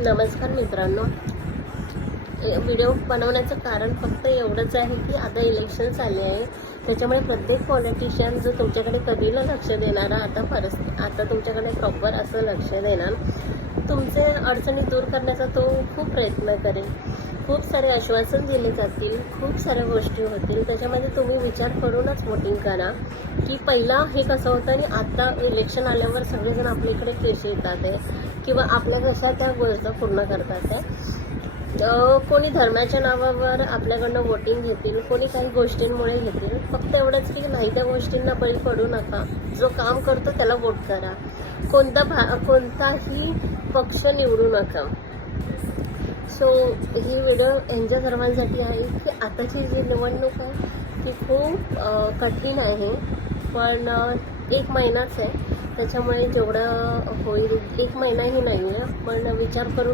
नमस्कार मित्रांनो, व्हिडिओ बनवण्याचं कारण फक्त एवढंच आहे की आता इलेक्शन्स आले आहे. त्याच्यामुळे प्रत्येक पॉलिटिशियन जो तुमच्याकडे कधी न लक्ष देणारा आता तुमच्याकडे प्रॉपर असं लक्ष देणार, तुमचे अडचणी दूर करण्याचा तो खूप प्रयत्न करेल. खूप सारे आश्वासन दिले जातील, खूप साऱ्या गोष्टी होतील. त्याच्यामध्ये तुम्ही विचार करूनच वोटिंग करा की पहिला हे कसं होतं आणि आता इलेक्शन आल्यावर सगळेजण आपल्या इकडे केस येतात आहे किंवा आपल्या कशा त्या गोष्टी पूर्ण करतात आहे. कोणी धर्माच्या नावावर आपल्याकडनं वोटिंग घेतील, कोणी काही गोष्टींमुळे घेतील. फक्त एवढंच की नाही त्या गोष्टींना बळी पडू नका. जो काम करतो त्याला वोट करा. कोणताही पक्ष निवडू नका. सो ही व्हिडिओ यांच्या सर्वांसाठी आहे की आताची जी निवडणूक आहे ती खूप कठीण आहे, पण 1 महिनाच आहे. त्याच्यामुळे जेवढं होईल, 1 महिनाही नाही आहे, पण विचार करून